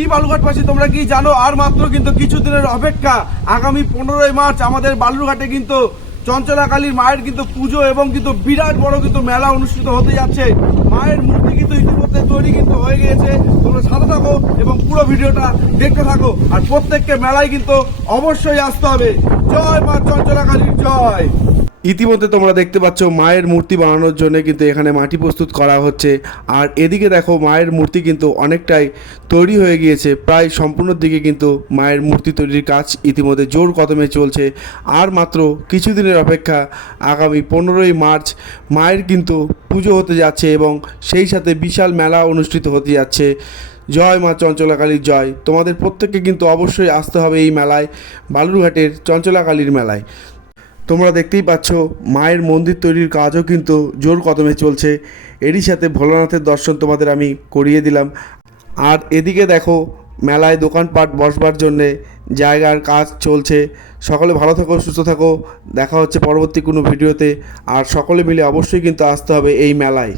কি বালুরঘাটবাসী তোমরা কি জানো আর মাত্র কিন্তু কিছুদিনের অপেক্ষা আগামী 15ই মার্চ আমাদের বালুরঘাটে কিন্তু চঞ্চলা কালীর মায়ের কিন্তু পুজো এবং কিন্তু বিরাট বড় কিন্তু মেলা অনুষ্ঠিত হতে যাচ্ছে। মায়ের মূর্তি কিন্তু ইতিমধ্যে তৈরি কিন্তু হয়ে গিয়েছে। তোমরা সাথে থাকো এবং পুরো ভিডিওটা দেখতে থাকো আর প্রত্যেককে মেলায় কিন্তু অবশ্যই আসতে হবে। জয় মা চঞ্চলা কালীর জয়। ইতিমধ্যে তোমরা দেখতে পাচ্ছ মায়ের মূর্তি বানানোর জন্য কিন্তু এখানে মাটি প্রস্তুত করা হচ্ছে। আর এদিকে দেখো মায়ের মূর্তি কিন্তু অনেকটাই তৈরি হয়ে গিয়েছে, প্রায় সম্পূর্ণ দিকে কিন্তু মায়ের মূর্তি তৈরির কাজ ইতিমধ্যে জোর কদমে চলছে। আর মাত্র কিছুদিনের অপেক্ষা আগামী 15ই মার্চ মায়ের কিন্তু পুজো হতে যাচ্ছে এবং সেই সাথে বিশাল মেলা অনুষ্ঠিত হতে যাচ্ছে। জয় মা চঞ্চলা কালীর জয়। তোমাদের প্রত্যেককে কিন্তু অবশ্যই আসতে হবে এই মেলায়, বালুরঘাটের চঞ্চলা কালীর মেলায়। তোমরা দেখতেই পাচ্ছ মায়ের মন্দির তৈরির কাজও কিন্তু জোর কদমে চলছে। এরই সাথে ভোলানাথের দর্শন তোমাদের আমি করিয়ে দিলাম। আর এদিকে দেখো মেলায় দোকানপাট বসবার জন্যে জায়গার কাজ চলছে। সকলে ভালো থাকো, সুস্থ থাকো। দেখা হচ্ছে পরবর্তী কোনো ভিডিওতে। আর সকলে মিলে অবশ্যই কিন্তু আসতে হবে এই মেলায়।